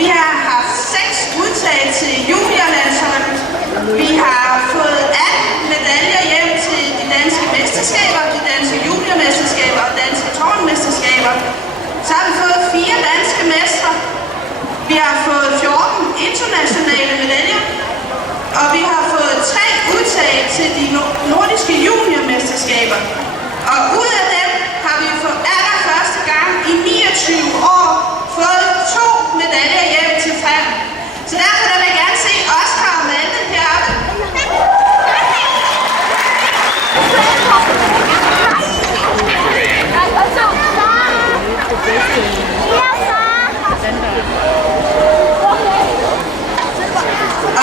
Vi har haft 6 udtag til juniorlandsholdet. Vi har fået 18 medaljer hjem til de danske mesterskaber, de danske juniormesterskaber og danske tårnmesterskaber. Så har vi fået 4 danske mestre. Vi har fået 14 internationale medaljer. Og vi har fået 3 udtag til de nordiske juniormesterskaber. Og ud af dem har vi for allerførste gang i 29 år fået 2 medaljer hjem til frem. Så derfor vil jeg gerne se Oscar og Malte heroppe.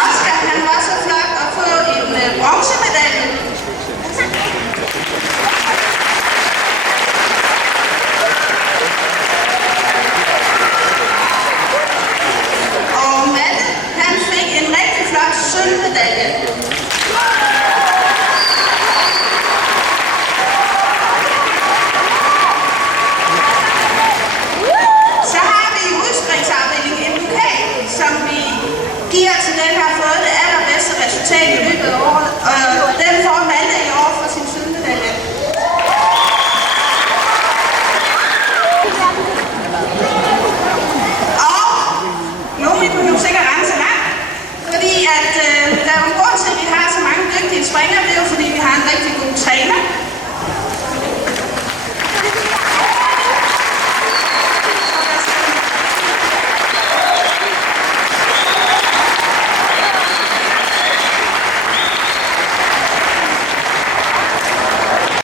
Oscar, han var så flot at få en bronzemedalje. Og Malte, han fik en rigtig flot sølvmedalje.